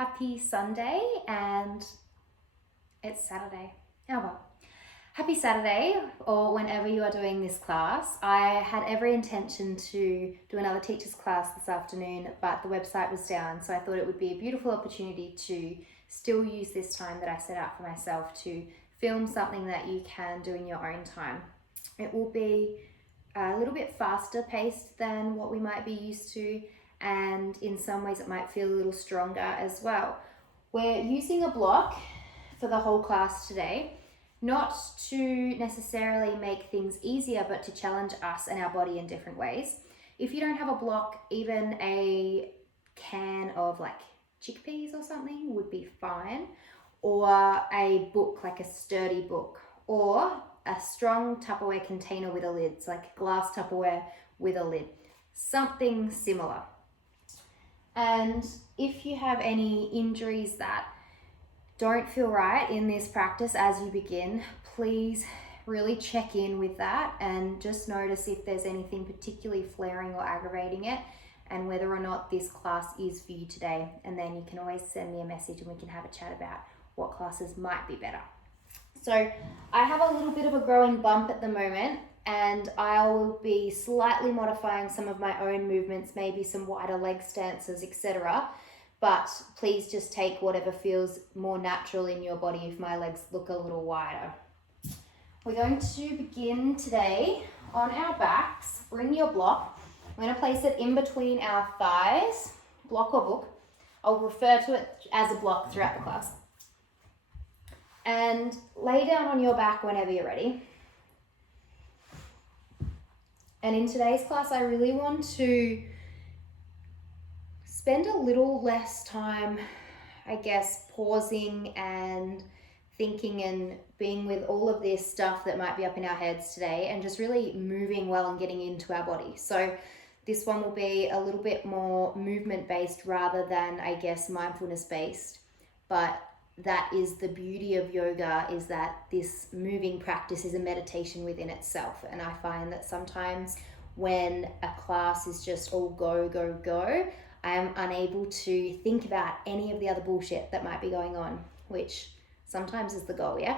happy Sunday, and it's Saturday. Oh well. Happy Saturday, or whenever you are doing this class. I had every intention to do another teacher's class this afternoon, but the website was down, so I thought it would be a beautiful opportunity to still use this time that I set out for myself to film something that you can do in your own time. It will be a little bit faster paced than what we might be used to, and in some ways it might feel a little stronger as well. We're using a block for the whole class today, not to necessarily make things easier, but to challenge us and our body in different ways. If you don't have a block, even a can of like chickpeas or something would be fine, or a book, like a sturdy book, or a strong Tupperware container with a lid, so like glass Tupperware with a lid, something similar. And if you have any injuries that don't feel right in this practice as you begin, please really check in with that and just notice if there's anything particularly flaring or aggravating it, and whether or not this class is for you today. And then you can always send me a message and we can have a chat about what classes might be better. So I have a little bit of a growing bump at the moment, and I will be slightly modifying some of my own movements, maybe some wider leg stances, etc. But please just take whatever feels more natural in your body if my legs look a little wider. We're going to begin today on our backs. Bring your block. I'm going to place it in between our thighs, block or book. I'll refer to it as a block throughout the class. And lay down on your back whenever you're ready. And in today's class, I really want to spend a little less time, I guess, pausing and thinking and being with all of this stuff that might be up in our heads today, and just really moving well and getting into our body. So this one will be a little bit more movement based rather than, I guess, mindfulness based. But that is the beauty of yoga, is that this moving practice is a meditation within itself. And I find that sometimes when a class is just all go, go, go, I am unable to think about any of the other bullshit that might be going on, which sometimes is the goal, yeah?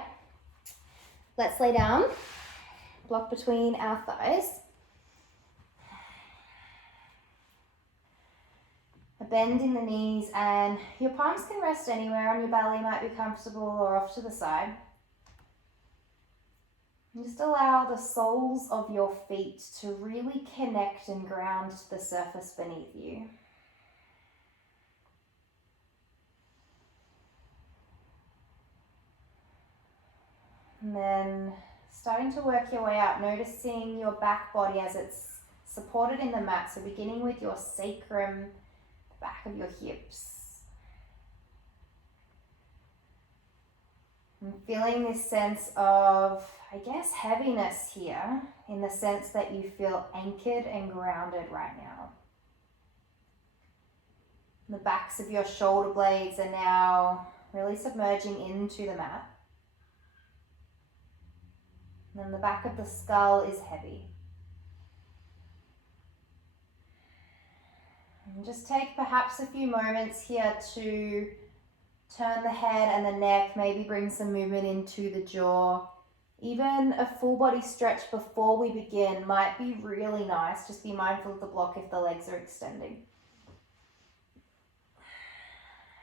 Let's lay down, block between our thighs. A bend in the knees, and your palms can rest anywhere on your belly, might be comfortable, or off to the side. And just allow the soles of your feet to really connect and ground to the surface beneath you. And then starting to work your way up, noticing your back body as it's supported in the mat. So beginning with your sacrum, the back of your hips. And feeling this sense of, I guess, heaviness here, in the sense that you feel anchored and grounded right now. The backs of your shoulder blades are now really submerging into the mat. And then the back of the skull is heavy. And just take perhaps a few moments here to turn the head and the neck, maybe bring some movement into the jaw. Even a full body stretch before we begin might be really nice. Just be mindful of the block if the legs are extending.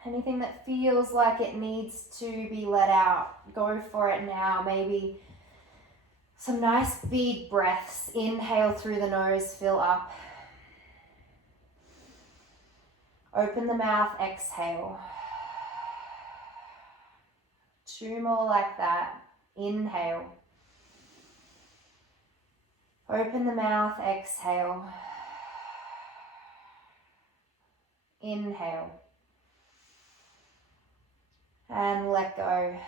Anything that feels like it needs to be let out, go for it now. Maybe some nice big breaths. Inhale through the nose, fill up. Open the mouth, exhale. 2 more like that. Inhale. Open the mouth, exhale. Inhale. And let go.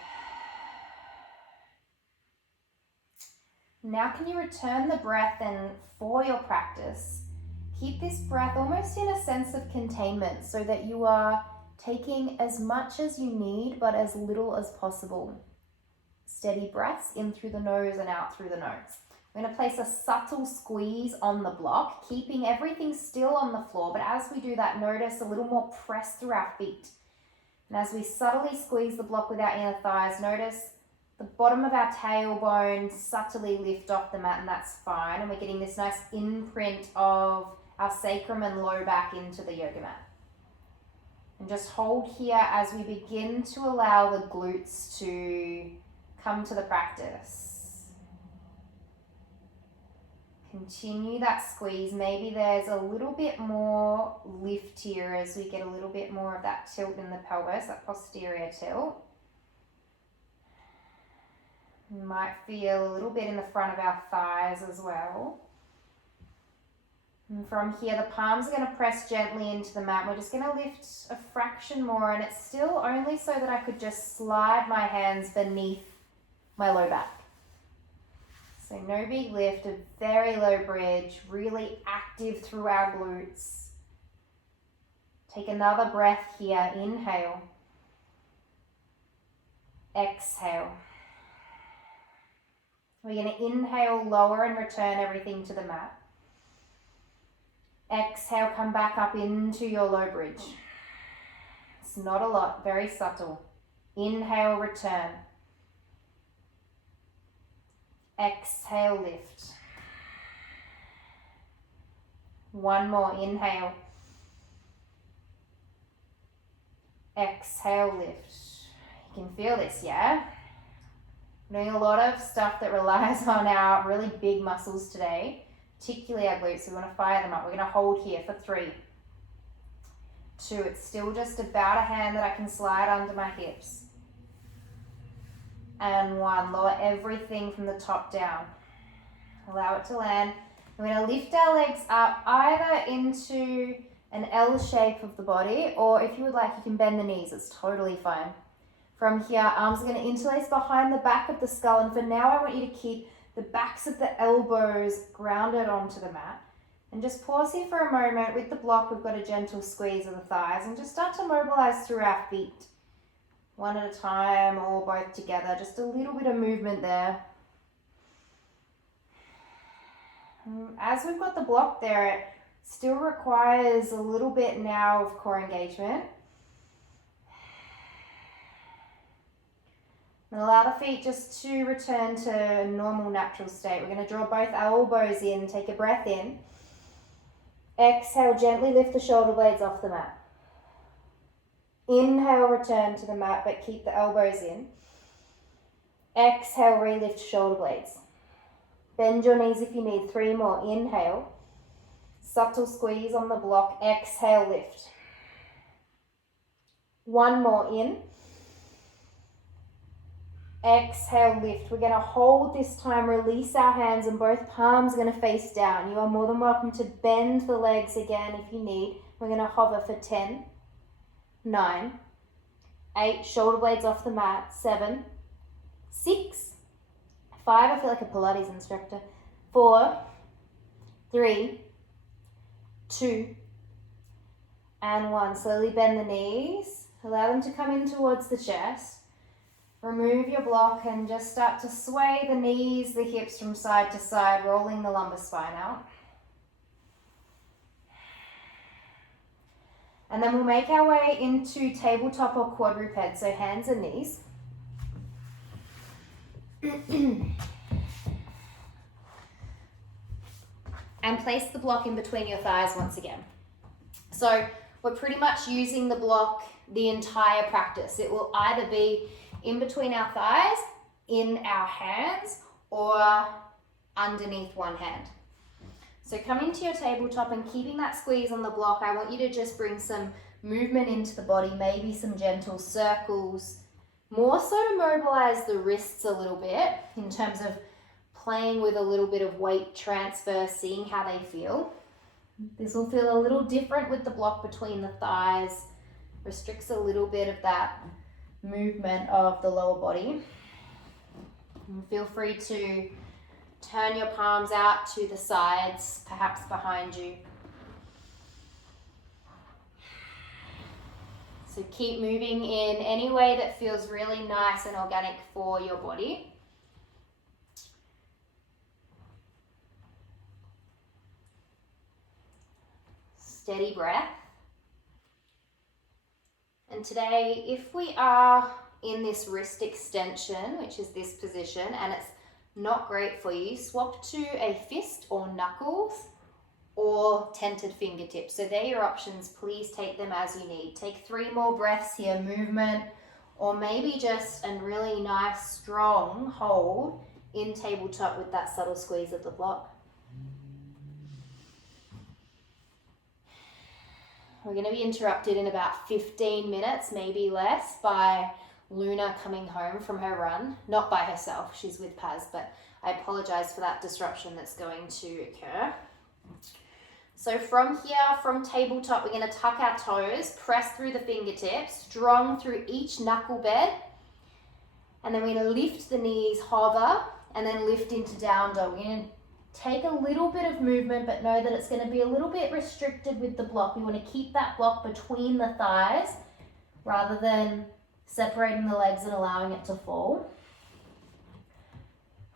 Now can you return the breath, and for your practice, keep this breath almost in a sense of containment, so that you are taking as much as you need but as little as possible. Steady breaths in through the nose and out through the nose. I'm going to place a subtle squeeze on the block, keeping everything still on the floor, but as we do that, notice a little more press through our feet. And as we subtly squeeze the block with our inner thighs, notice the bottom of our tailbone subtly lift off the mat, and that's fine. And we're getting this nice imprint of our sacrum and low back into the yoga mat. And just hold here as we begin to allow the glutes to come to the practice. Continue that squeeze. Maybe there's a little bit more lift here as we get a little bit more of that tilt in the pelvis, that posterior tilt. You might feel a little bit in the front of our thighs as well. And from here, the palms are going to press gently into the mat. We're just going to lift a fraction more, and it's still only so that I could just slide my hands beneath my low back. So no big lift, a very low bridge, really active through our glutes. Take another breath here. Inhale. Exhale. We're going to inhale, lower, and return everything to the mat. Exhale, come back up into your low bridge. It's not a lot, very subtle. Inhale, return. Exhale, lift. One more, inhale. Exhale, lift. You can feel this, yeah? Doing a lot of stuff that relies on our really big muscles today, particularly our glutes. So we want to fire them up. We're going to hold here for 3, 2. It's still just about a hand that I can slide under my hips. And 1. Lower everything from the top down. Allow it to land. We're going to lift our legs up either into an L shape of the body, or if you would like, you can bend the knees. It's totally fine. From here, arms are going to interlace behind the back of the skull. And for now, I want you to keep the backs of the elbows grounded onto the mat. And just pause here for a moment. With the block, we've got a gentle squeeze of the thighs. And just start to mobilize through our feet. One at a time or both together. Just a little bit of movement there. As we've got the block there, it still requires a little bit now of core engagement. And allow the feet just to return to a normal, natural state. We're going to draw both elbows in. Take a breath in. Exhale, gently lift the shoulder blades off the mat. Inhale, return to the mat, but keep the elbows in. Exhale, relift shoulder blades. Bend your knees if you need. 3 more. Inhale. Subtle squeeze on the block. Exhale, lift. 1 more. In. Exhale, lift. We're going to hold this time, release our hands, and both palms are going to face down. You are more than welcome to bend the legs again if you need. We're going to hover for 10, 9, 8, shoulder blades off the mat, 7, 6, 5, I feel like a Pilates instructor, 4, 3, 2, and 1. Slowly bend the knees, allow them to come in towards the chest. Remove your block and just start to sway the knees, the hips from side to side, rolling the lumbar spine out. And then we'll make our way into tabletop or quadruped, so hands and knees. And place the block in between your thighs once again. So we're pretty much using the block the entire practice. It will either be in between our thighs, in our hands, or underneath one hand. So coming to your tabletop and keeping that squeeze on the block, I want you to just bring some movement into the body, maybe some gentle circles, more so to mobilize the wrists a little bit in terms of playing with a little bit of weight transfer, seeing how they feel. This will feel a little different with the block between the thighs, restricts a little bit of that movement of the lower body. And feel free to turn your palms out to the sides, perhaps behind you. So keep moving in any way that feels really nice and organic for your body. Steady breath. And And today, if we are in this wrist extension, which is this position, and it's not great for you, swap to a fist or knuckles or tented fingertips. So they're your options. Please take them as you need. Take 3 more breaths here, movement, or maybe just a really nice strong hold in tabletop with that subtle squeeze of the block. We're going to be interrupted in about 15 minutes, maybe less, by Luna coming home from her run. Not by herself, she's with Paz, but I apologize for that disruption that's going to occur. So from here, from tabletop, we're going to tuck our toes, press through the fingertips, strong through each knuckle bed, and then we're going to lift the knees, hover, and then lift into down dog. We're going to take a little bit of movement, but know that it's going to be a little bit restricted with the block. We want to keep that block between the thighs rather than separating the legs and allowing it to fall.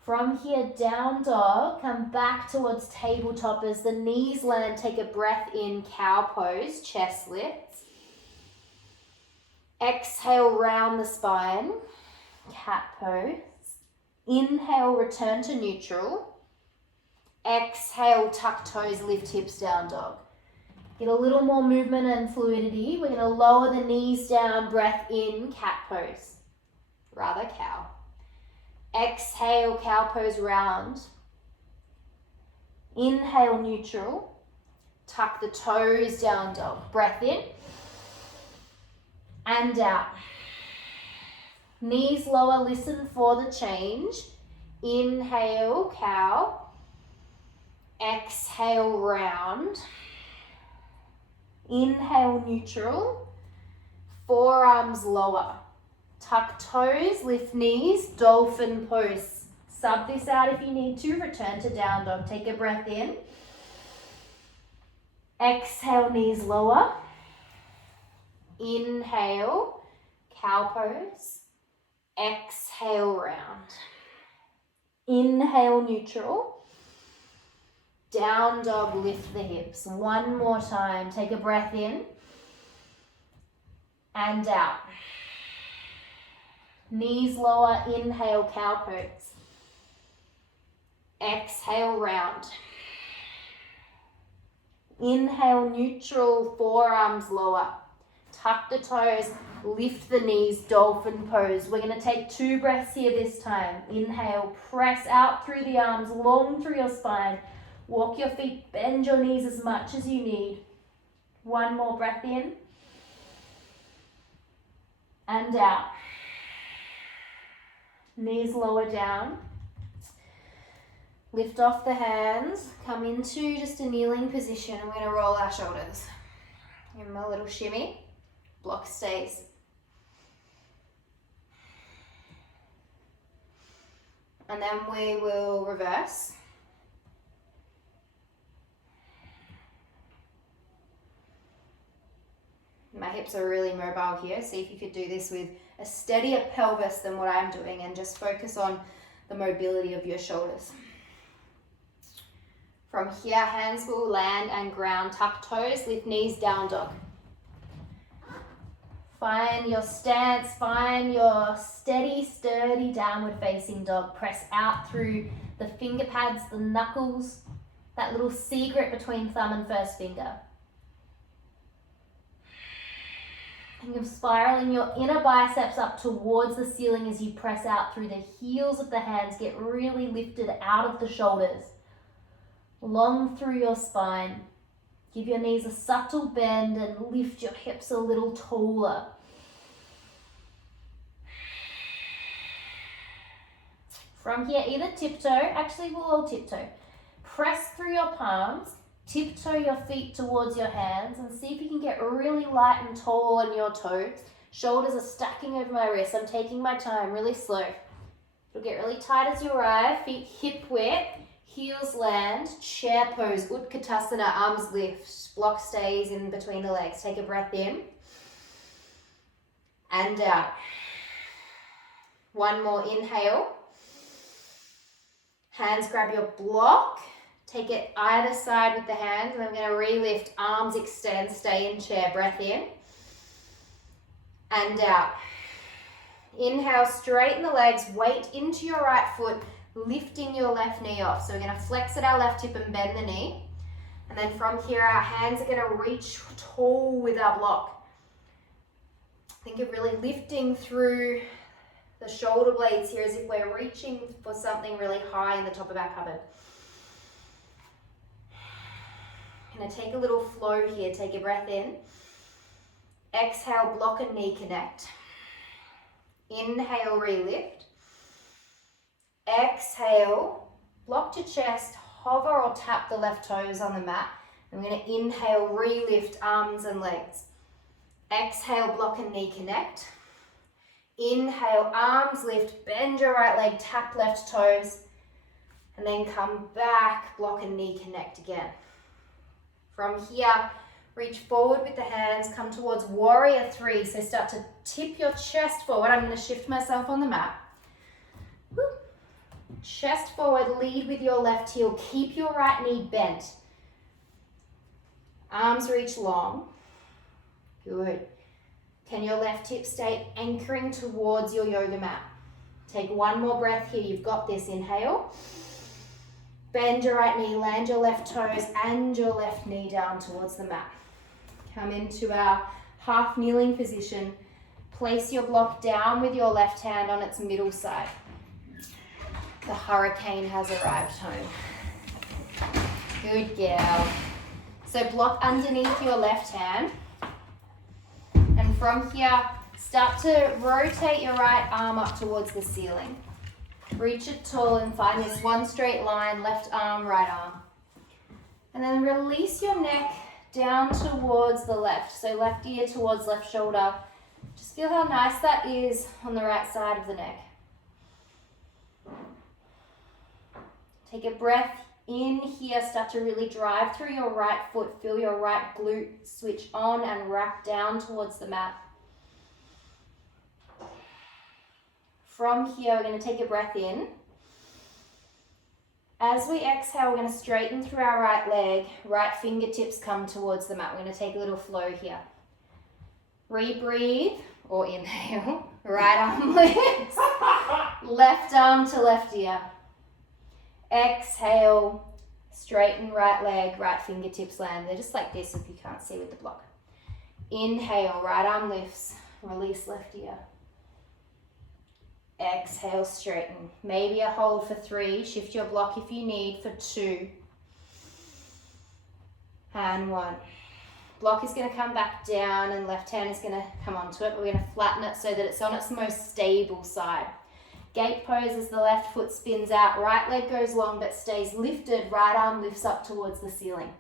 From here, down dog, come back towards tabletop as the knees land. Take a breath in, cow pose, chest lifts. Exhale, round the spine, cat pose. Inhale, return to neutral. Exhale, tuck toes, lift hips, down dog. Get a little more movement and fluidity. We're going to lower the knees down, breath in, cat pose, rather cow. Exhale, cow pose, round. Inhale, neutral. Tuck the toes, down dog. Breath in and out. Knees lower, listen for the change. Inhale, cow. Exhale, round. Inhale, neutral. Forearms lower. Tuck toes, lift knees, dolphin pose. Sub this out if you need to. Return to down dog. Take a breath in. Exhale, knees lower. Inhale, cow pose. Exhale, round. Inhale, neutral. Down dog, lift the hips. One more time. Take a breath in and out. Knees lower, inhale, cow pose. Exhale, round. Inhale, neutral, forearms lower. Tuck the toes, lift the knees, dolphin pose. We're going to take 2 breaths here this time. Inhale, press out through the arms, long through your spine. Walk your feet, bend your knees as much as you need. One more breath in and out. Knees lower down. Lift off the hands. Come into just a kneeling position. We're going to roll our shoulders. Give them a little shimmy. Block stays. And then we will reverse. My hips are really mobile here. See if you could do this with a steadier pelvis than what I'm doing and just focus on the mobility of your shoulders. From here, hands will land and ground. Tuck toes, lift knees, down dog. Find your stance, find your steady, sturdy downward facing dog. Press out through the finger pads, the knuckles, that little C grip between thumb and first finger. And you're spiraling your inner biceps up towards the ceiling as you press out through the heels of the hands. Get really lifted out of the shoulders. Long through your spine. Give your knees a subtle bend and lift your hips a little taller. From here, either tiptoe, actually we'll all tiptoe. Press through your palms. Tiptoe your feet towards your hands and see if you can get really light and tall on your toes. Shoulders are stacking over my wrists. I'm taking my time, really slow. It'll get really tight as you arrive. Feet hip width, heels land, chair pose, Utkatasana, arms lift. Block stays in between the legs. Take a breath in and out. One more inhale. Hands grab your block. Take it either side with the hands, and I'm going to relift, arms extend, stay in chair, breath in. and out. Inhale, straighten the legs, weight into your right foot, lifting your left knee off. So we're going to flex at our left hip and bend the knee. And then from here, our hands are going to reach tall with our block. Think of really lifting through the shoulder blades here as if we're reaching for something really high in the top of our cupboard. I'm going to take a little flow here. Take a breath in. Exhale, block and knee connect. Inhale, relift. Exhale, block to chest, hover or tap the left toes on the mat. I'm going to inhale, relift arms and legs. Exhale, block and knee connect. Inhale, arms lift, bend your right leg, tap left toes, and then come back, block and knee connect again. From here, reach forward with the hands, come towards warrior three. So start to tip your chest forward. I'm going to shift myself on the mat. Woo. Chest forward, lead with your left heel. Keep your right knee bent. Arms reach long. Good. Can your left hip stay anchoring towards your yoga mat? Take one more breath here. You've got this. Inhale. Bend your right knee, land your left toes and your left knee down towards the mat. Come into our half kneeling position. Place your block down with your left hand on its middle side. The hurricane has arrived home. Good girl. So block underneath your left hand. And from here, start to rotate your right arm up towards the ceiling. Reach it tall and find this one straight line, left arm, right arm. And then release your neck down towards the left. So left ear towards left shoulder. Just feel how nice that is on the right side of the neck. Take a breath in here. Start to really drive through your right foot. Feel your right glute switch on and wrap down towards the mat. From here, we're going to take a breath in. As we exhale, we're going to straighten through our right leg. Right fingertips come towards the mat. We're going to take a little flow here. Rebreathe or inhale. Right arm lifts. Left arm to left ear. Exhale. Straighten right leg. Right fingertips land. They're just like this if you can't see with the block. Inhale. Right arm lifts. Release left ear. Exhale, straighten. Maybe a hold for 3. Shift your block if you need for 2. And 1. Block is going to come back down and left hand is going to come onto it. We're going to flatten it so that it's on its most stable side. Gate pose as the left foot spins out. Right leg goes long but stays lifted. Right arm lifts up towards the ceiling.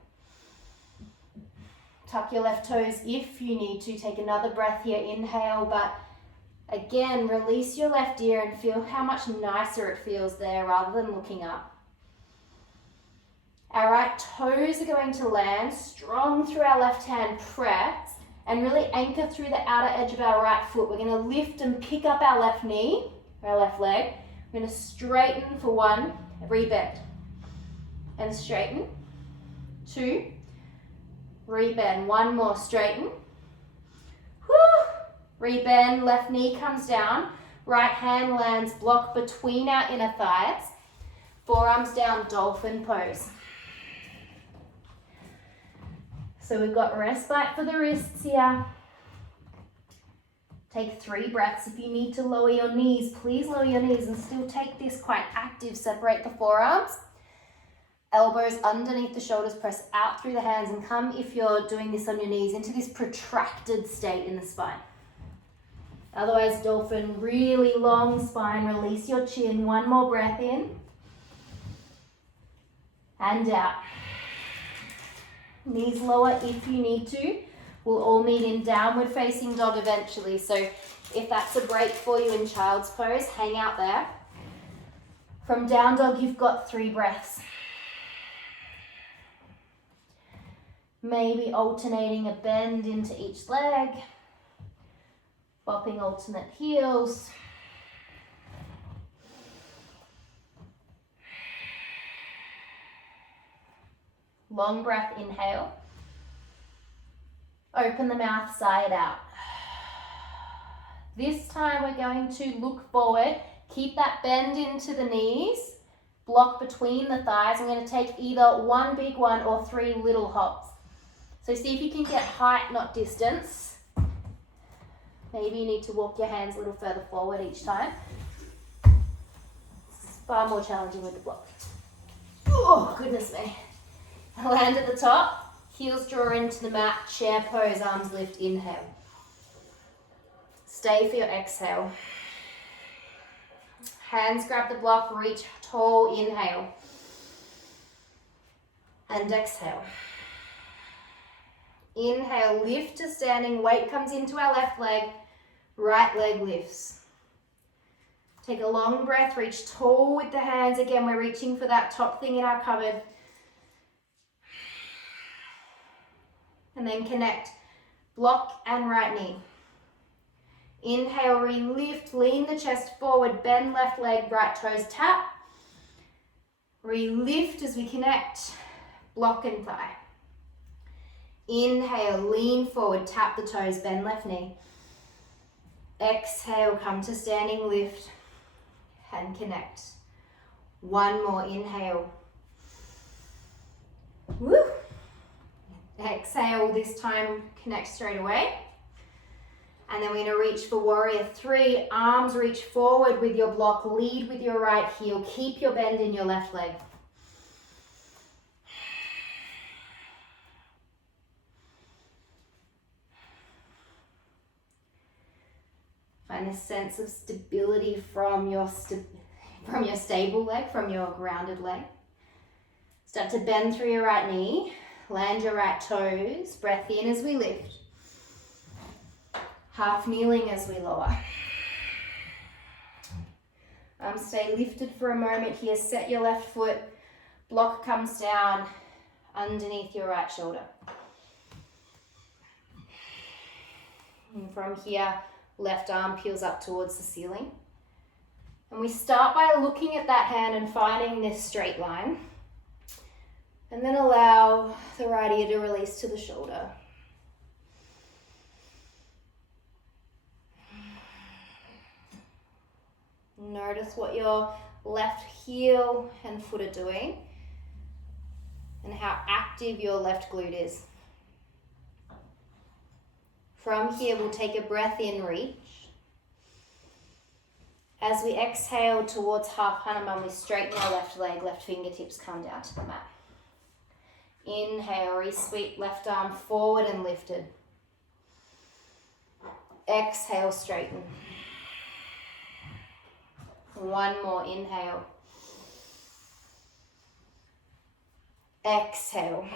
Tuck your left toes if you need to. Take another breath here. Inhale, but again, release your left ear and feel how much nicer it feels there rather than looking up. Our right toes are going to land strong through our left hand press and really anchor through the outer edge of our right foot. We're going to lift and pick up our left knee, our left leg. We're going to straighten for 1, rebend. And straighten. 2, rebend. 1 more, straighten. Whew. Rebend, left knee comes down, right hand lands block between our inner thighs, forearms down, dolphin pose. So we've got respite for the wrists here. Take 3 breaths. If you need to lower your knees, please lower your knees and still take this quite active. Separate the forearms. Elbows underneath the shoulders, press out through the hands and come, if you're doing this on your knees, into this protracted state in the spine. Otherwise, dolphin, really long spine. Release your chin. 1 more breath in. And out. Knees lower if you need to. We'll all meet in downward facing dog eventually. So if that's a break for you in child's pose, hang out there. From down dog, you've got 3 breaths. Maybe alternating a bend into each leg. Bopping alternate heels. Long breath, inhale. Open the mouth, sigh it out. This time we're going to look forward, keep that bend into the knees, block between the thighs. I'm going to take either one big one or 3 little hops. So see if you can get height, not distance. Maybe you need to walk your hands a little further forward each time. It's far more challenging with the block. Oh, goodness me. Land at the top, heels draw into the mat, chair pose, arms lift, inhale. Stay for your exhale. Hands grab the block, reach tall, inhale. And exhale. Inhale, lift to standing, weight comes into our left leg, right leg lifts. Take a long breath, reach tall with the hands. Again, we're reaching for that top thing in our cupboard. And then connect block and right knee. Inhale, re-lift, lean the chest forward, bend left leg, right toes tap. Re-lift as we connect, block and thigh. Inhale, lean forward, tap the toes, bend left knee. Exhale, come to standing lift and connect. One more, inhale. Woo! Exhale, this time connect straight away. And then we're going to reach for warrior 3. Arms reach forward with your block, lead with your right heel. Keep your bend in your left leg. Find this sense of stability from your stable leg, from your grounded leg. Start to bend through your right knee. Land your right toes. Breath in as we lift. Half kneeling as we lower. Stay lifted for a moment here. Set your left foot. Block comes down underneath your right shoulder. And from here, left arm peels up towards the ceiling. And we start by looking at that hand and finding this straight line. And then allow the right ear to release to the shoulder. Notice what your left heel and foot are doing and how active your left glute is. From here, we'll take a breath in, reach. As we exhale towards half Hanuman, we straighten our left leg, left fingertips come down to the mat. Inhale, re-sweep left arm forward and lifted. Exhale, straighten. One more, inhale. Exhale.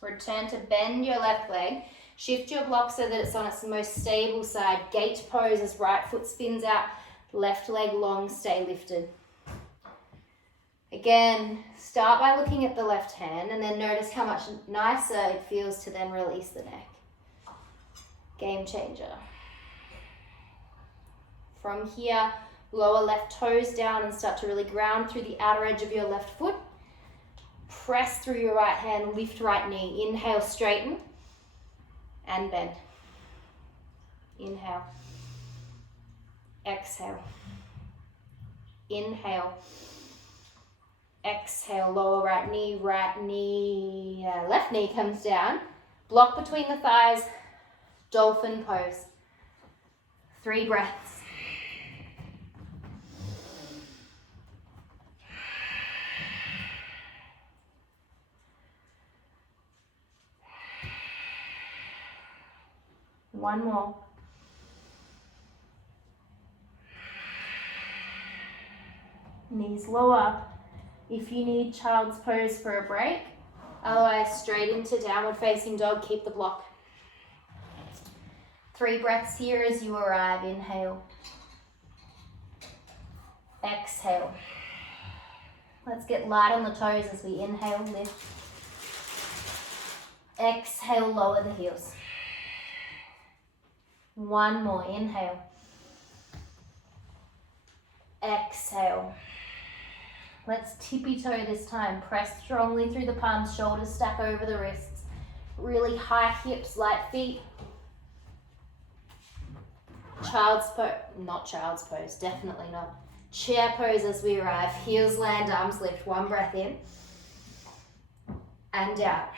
Return to bend your left leg. Shift your block so that it's on its most stable side. Gate pose as right foot spins out. Left leg long, stay lifted. Again, start by looking at the left hand and then notice how much nicer it feels to then release the neck. Game changer. From here, lower left toes down and start to really ground through the outer edge of your left foot. Press through your right hand, lift right knee. Inhale, straighten and bend. Inhale. Exhale. Inhale. Exhale, lower right knee, left knee comes down. Block between the thighs, dolphin pose. 3 breaths. One more. Knees lower. If you need child's pose for a break, otherwise straight into downward facing dog, keep the block. 3 breaths here as you arrive. Inhale. Exhale. Let's get light on the toes as we inhale, lift. Exhale, lower the heels. One more, inhale. Exhale. Let's tippy toe this time. Press strongly through the palms, shoulders stack over the wrists. Really high hips, light feet. not child's pose, definitely not. Chair pose as we arrive. Heels land, arms lift. One breath in and out.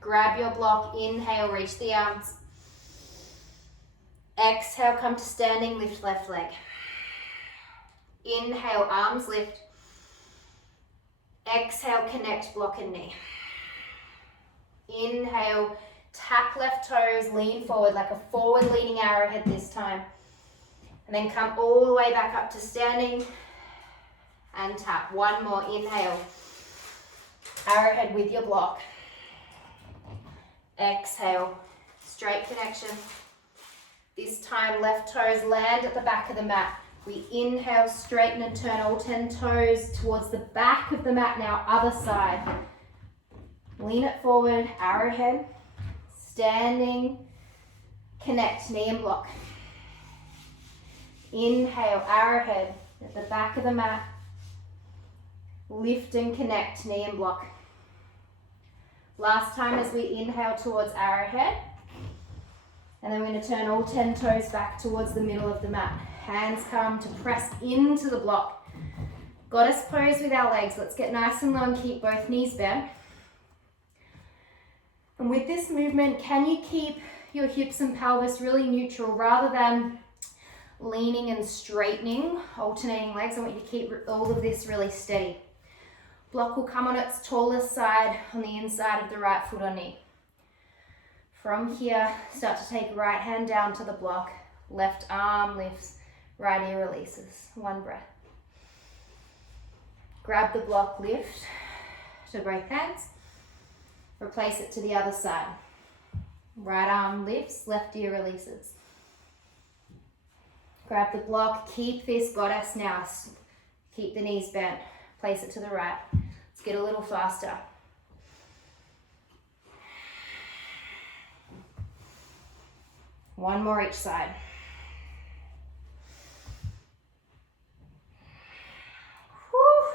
Grab your block, inhale, reach the arms. Exhale, come to standing, lift left leg. Inhale, arms lift. Exhale, connect block and knee. Inhale, tap left toes, lean forward like a forward leaning arrowhead this time. And then come all the way back up to standing and tap. One more, inhale. Arrowhead with your block. Exhale, straight connection. This time left toes land at the back of the mat. We inhale, straighten and turn all 10 toes towards the back of the mat now, other side. Lean it forward, arrowhead, standing, connect, knee and block. Inhale, arrowhead at the back of the mat. Lift and connect, knee and block. Last time as we inhale towards arrowhead. And then we're going to turn all 10 toes back towards the middle of the mat. Hands come to press into the block. Goddess pose with our legs. Let's get nice and low and keep both knees bent. And with this movement, can you keep your hips and pelvis really neutral rather than leaning and straightening, alternating legs? I want you to keep all of this really steady. Block will come on its tallest side on the inside of the right foot or knee. From here, start to take right hand down to the block. Left arm lifts, right ear releases. One breath. Grab the block, lift to both hands. Replace it to the other side. Right arm lifts, left ear releases. Grab the block, keep this goddess now. Keep the knees bent. Place it to the right. Let's get a little faster. One more each side. Whew.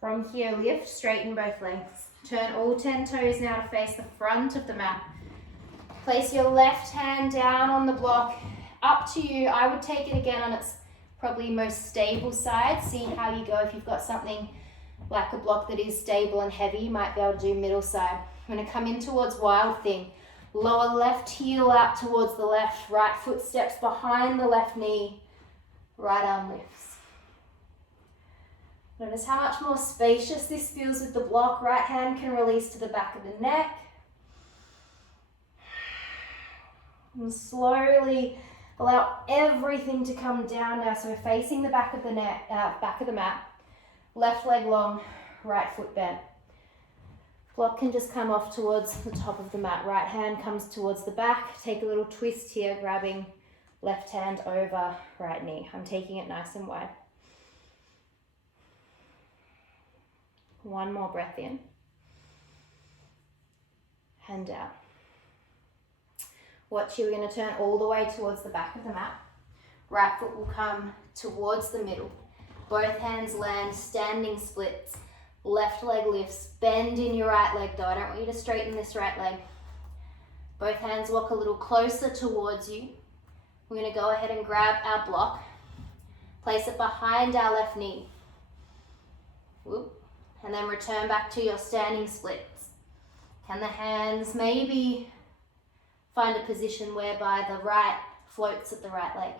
From here, lift, straighten both legs. Turn all 10 toes now to face the front of the mat. Place your left hand down on the block. Up to you. I would take it again on its probably most stable side. See how you go. If you've got something like a block that is stable and heavy, you might be able to do middle side. I'm going to come in towards Wild Thing. Lower left heel out towards the left. Right foot steps behind the left knee. Right arm lifts. Notice how much more spacious this feels with the block. Right hand can release to the back of the neck. And slowly allow everything to come down now. So we're facing the back of the back of the mat. Left leg long, right foot bent. Block can just come off towards the top of the mat. Right hand comes towards the back. Take a little twist here, grabbing left hand over right knee. I'm taking it nice and wide. One more breath in. And out. Watch here, we're going to turn all the way towards the back of the mat. Right foot will come towards the middle. Both hands land, standing splits. Left leg lifts, bend in your right leg though. I don't want you to straighten this right leg. Both hands walk a little closer towards you. We're going to go ahead and grab our block. Place it behind our left knee. Whoop. And then return back to your standing splits. Can the hands maybe find a position whereby the right floats at the right leg?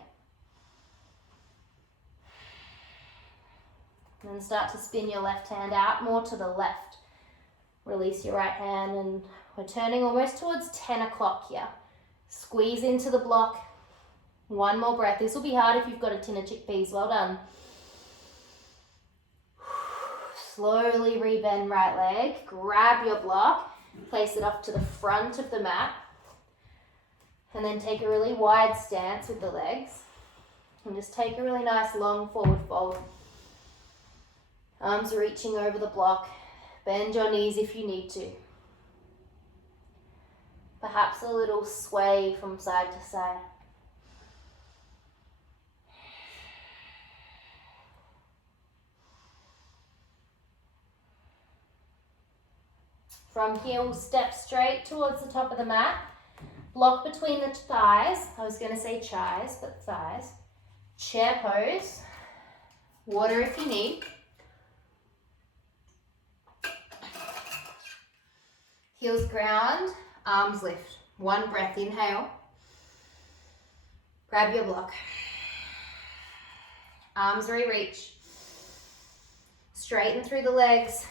And then start to spin your left hand out more to the left. Release your right hand and we're turning almost towards 10 o'clock here. Squeeze into the block. One more breath. This will be hard if you've got a tin of chickpeas. Well done. Slowly rebend right leg. Grab your block. Place it off to the front of the mat. And then take a really wide stance with the legs. And just take a really nice long forward fold. Arms reaching over the block. Bend your knees if you need to. Perhaps a little sway from side to side. From here, we'll step straight towards the top of the mat. Block between the thighs. I was going to say chais, but thighs. Chair pose. Water if you need. Heels ground, arms lift. One breath, inhale. Grab your block. Arms re-reach. Straighten through the legs.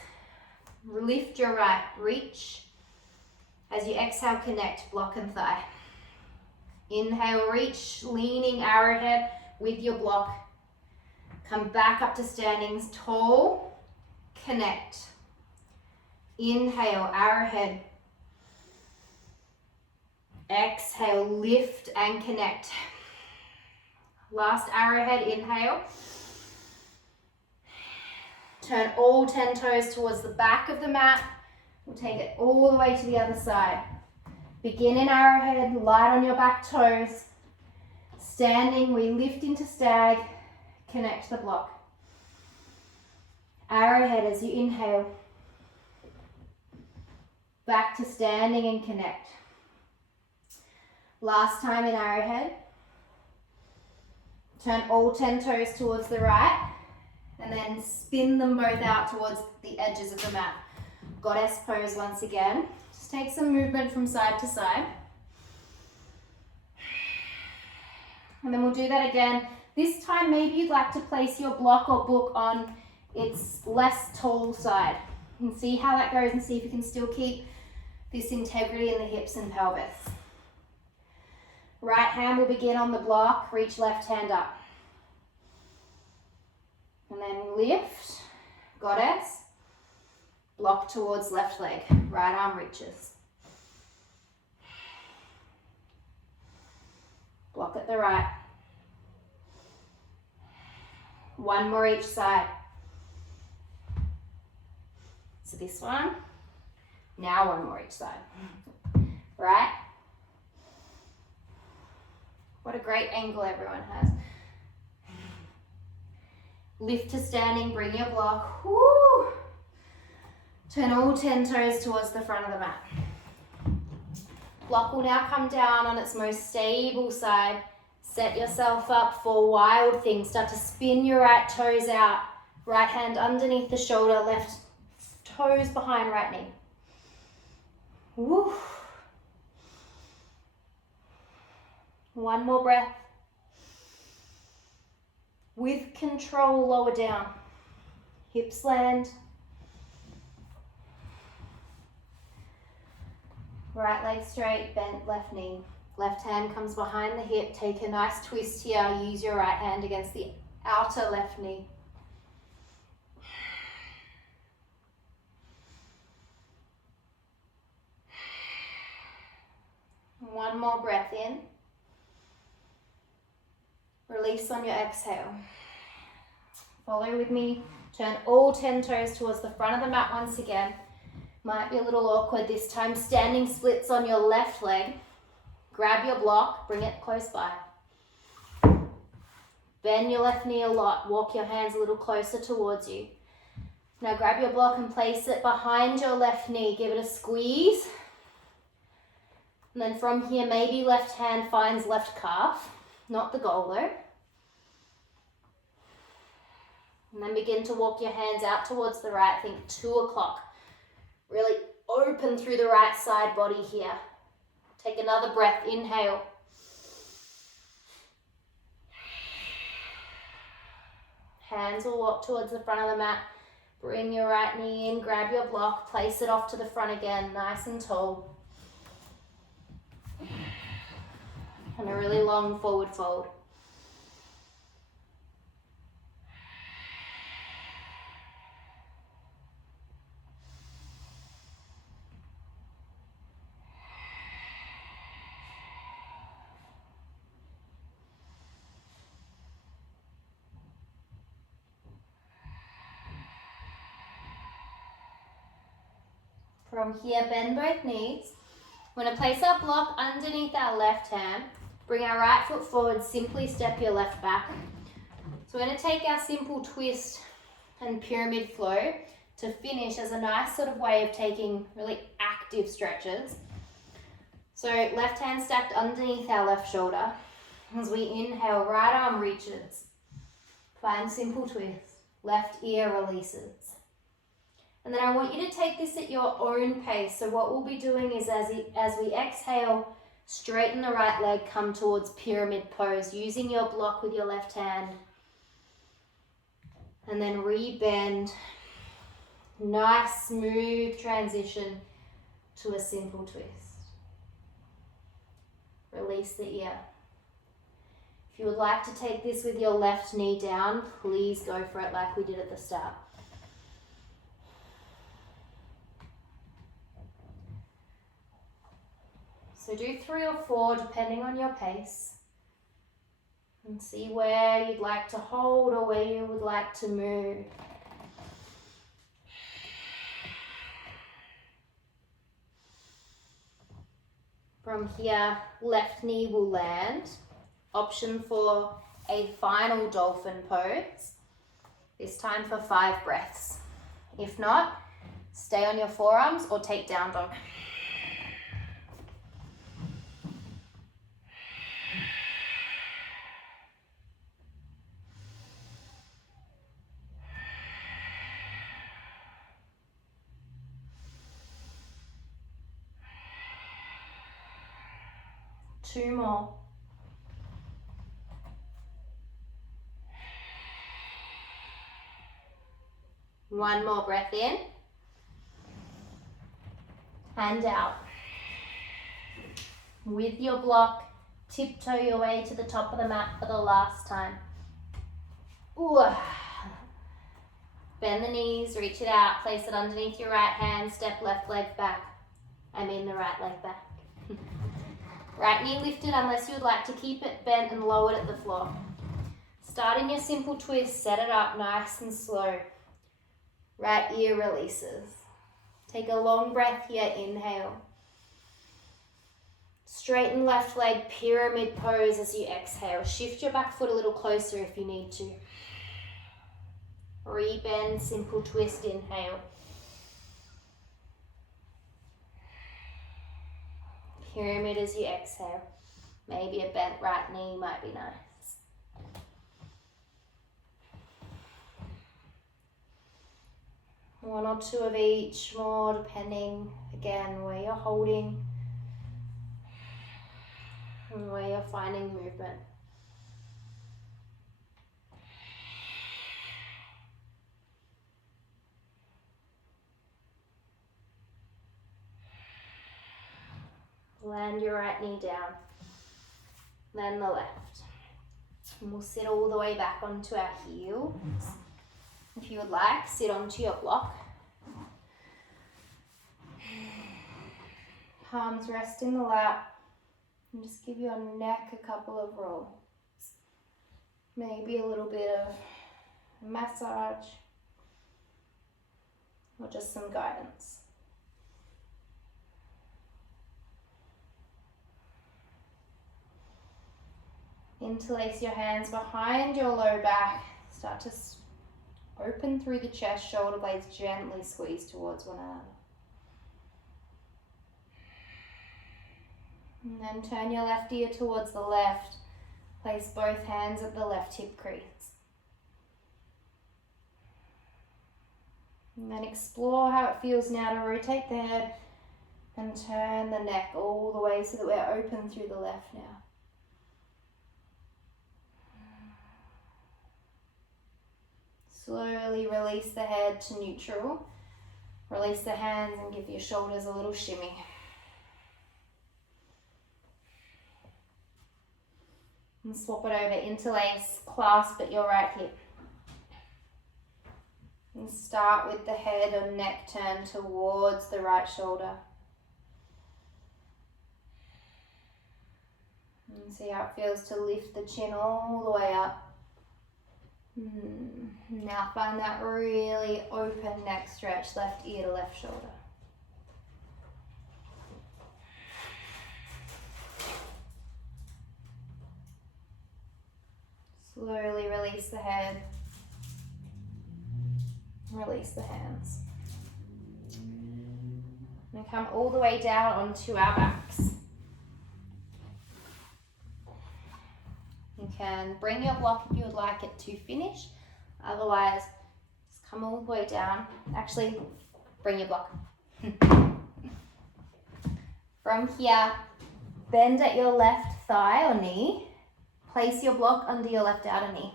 Lift your right, reach. As you exhale, connect block and thigh. Inhale, reach, leaning arrowhead with your block. Come back up to standings, tall, connect. Inhale, arrowhead. Exhale, lift and connect. Last arrowhead, inhale. Turn all 10 toes towards the back of the mat. We'll take it all the way to the other side. Begin in arrowhead, light on your back toes. Standing, we lift into stag, connect the block. Arrowhead as you inhale. Back to standing and connect. Last time in arrowhead. Turn all 10 toes towards the right and then spin them both out towards the edges of the mat. Goddess pose once again. Just take some movement from side to side. And then we'll do that again. This time maybe you'd like to place your block or book on its less tall side. You can see how that goes and see if you can still keep this integrity in the hips and pelvis. Right hand will begin on the block, reach left hand up. And then lift, goddess, block towards left leg, right arm reaches. Block at the right. One more each side. So this one, now one more each side. Right? What a great angle everyone has. Lift to standing, bring your block. Woo! Turn all 10 toes towards the front of the mat. Block will now come down on its most stable side. Set yourself up for wild things. Start to spin your right toes out. Right hand underneath the shoulder, left toes behind right knee. Woo! One more breath. With control, lower down. Hips land. Right leg straight, bent left knee. Left hand comes behind the hip. Take a nice twist here. Use your right hand against the outer left knee. One more breath in. Release on your exhale. Follow with me. Turn all 10 toes towards the front of the mat once again. Might be a little awkward this time. Standing splits on your left leg. Grab your block, bring it close by. Bend your left knee a lot. Walk your hands a little closer towards you. Now grab your block and place it behind your left knee. Give it a squeeze. And then from here, maybe left hand finds left calf. Not the goal though. And then begin to walk your hands out towards the right. Think 2 o'clock. Really open through the right side body here. Take another breath. Inhale. Hands will walk towards the front of the mat. Bring your right knee in. Grab your block. Place it off to the front again. Nice and tall. And a really long forward fold. From here, bend both knees. We're going to place our block underneath our left hand. Bring our right foot forward, simply step your left back. So we're going to take our simple twist and pyramid flow to finish as a nice sort of way of taking really active stretches. So left hand stacked underneath our left shoulder. As we inhale, right arm reaches. Find simple twist. Left ear releases. And then I want you to take this at your own pace. So what we'll be doing is as we exhale, straighten the right leg, come towards pyramid pose, using your block with your left hand. And then re-bend. Nice, smooth transition to a simple twist. Release the ear. If you would like to take this with your left knee down, please go for it like we did at the start. So do 3 or 4 depending on your pace. And see where you'd like to hold or where you would like to move. From here, left knee will land. Option for a final dolphin pose. This time for 5 breaths. If not, stay on your forearms or take down dog. Two more. One more breath in and out. With your block, tiptoe your way to the top of the mat for the last time. Ooh. Bend the knees, reach it out, place it underneath your right hand, step left leg back. The right leg back. Right knee lifted unless you would like to keep it bent and lowered at the floor. Start in your simple twist, set it up nice and slow. Right ear releases. Take a long breath here, inhale. Straighten left leg, pyramid pose as you exhale. Shift your back foot a little closer if you need to. Re-bend, simple twist, inhale. Pyramid as you exhale. Maybe a bent right knee might be nice. One or two of each more, depending, again, where you're holding and where you're finding movement. Land your right knee down, then the left. And we'll sit all the way back onto our heels. If you would like, sit onto your block. Palms rest in the lap. And just give your neck a couple of rolls. Maybe a little bit of massage or just some guidance. Interlace your hands behind your low back. Start to open through the chest, shoulder blades gently squeeze towards one another. And then turn your left ear towards the left. Place both hands at the left hip crease. And then explore how it feels now to rotate the head and turn the neck all the way so that we're open through the left now. Slowly release the head to neutral. Release the hands and give your shoulders a little shimmy. And swap it over, interlace, clasp at your right hip. And start with the head or neck turn towards the right shoulder. And see how it feels to lift the chin all the way up. Now find that really open neck stretch, left ear to left shoulder. Slowly release the head, release the hands. And And come all the way down onto our backs. You can bring your block if you would like it to finish. Otherwise, just come all the way down. Actually, bring your block. From here, bend at your left thigh or knee. Place your block under your left outer knee.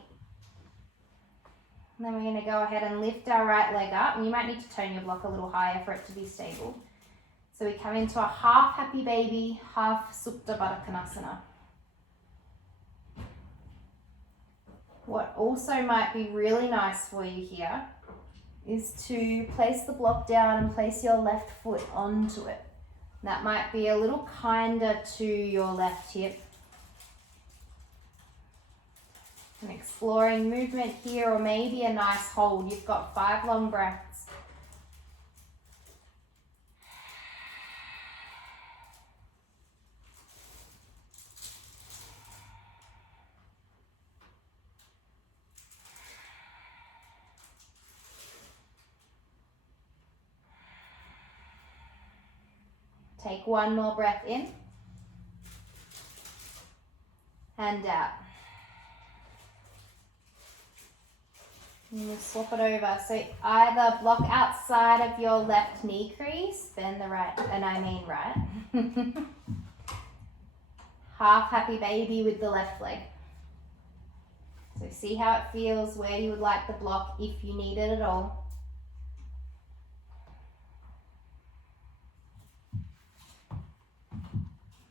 And then we're going to go ahead and lift our right leg up. And you might need to turn your block a little higher for it to be stable. So we come into a half happy baby, half Supta Baddha Konasana. What also might be really nice for you here is to place the block down and place your left foot onto it. That might be a little kinder to your left hip. And exploring movement here, or maybe a nice hold. You've got 5 long breaths. Take one more breath in and out. And you swap it over. So either block outside of your left knee crease, bend the right, and I mean right. Half happy baby with the left leg. So see how it feels, where you would like the block if you need it at all.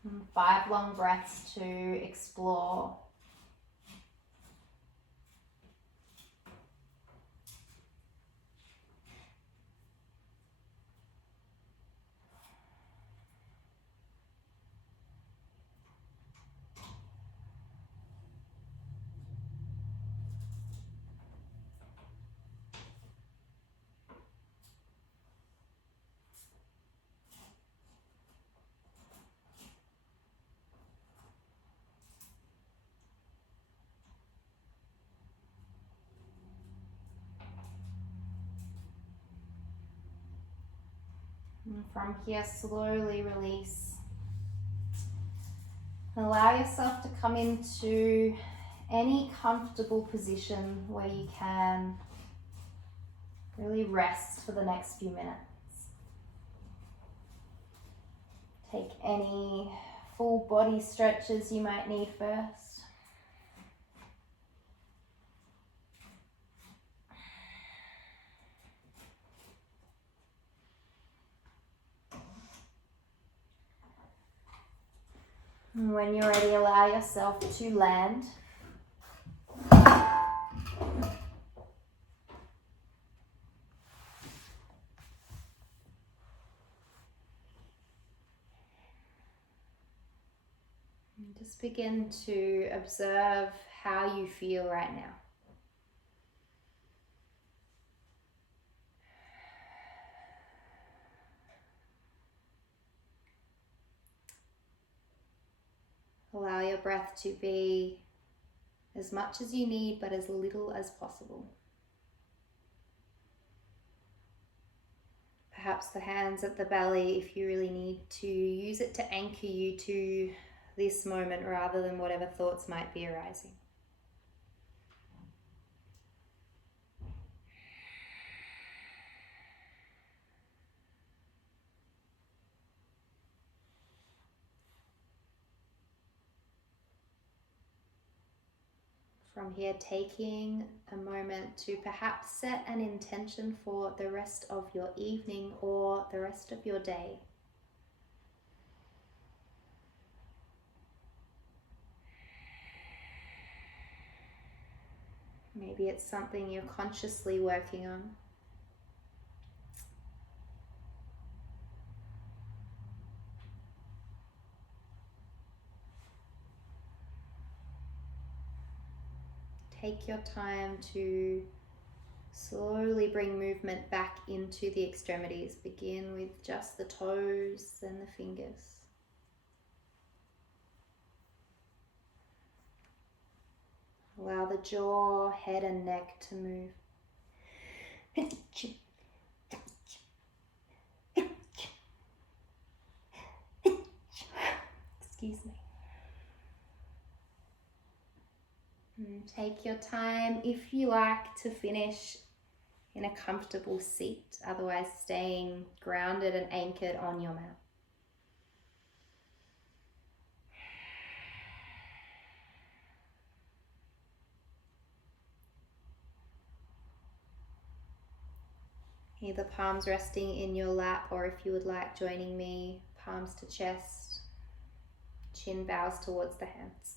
And 5 long breaths to explore. And from here, slowly release. Allow yourself to come into any comfortable position where you can really rest for the next few minutes. Take any full body stretches you might need first. And when you're ready, allow yourself to land. And just begin to observe how you feel right now. Allow your breath to be as much as you need, but as little as possible. Perhaps the hands at the belly if you really need to. Use it to anchor you to this moment rather than whatever thoughts might be arising. From here, taking a moment to perhaps set an intention for the rest of your evening or the rest of your day. Maybe it's something you're consciously working on. Take your time to slowly bring movement back into the extremities. Begin with just the toes and the fingers. Allow the jaw, head and neck to move. Excuse me. Take your time if you like to finish in a comfortable seat, otherwise staying grounded and anchored on your mat. Either palms resting in your lap, or if you would like, joining me, palms to chest, chin bows towards the hands.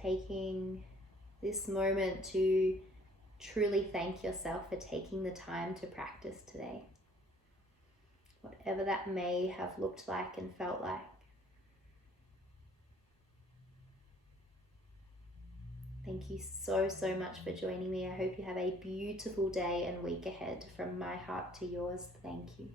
Taking this moment to truly thank yourself for taking the time to practice today, whatever that may have looked like and felt like. Thank you so much for joining me. I hope you have a beautiful day and week ahead. From my heart to yours, thank you.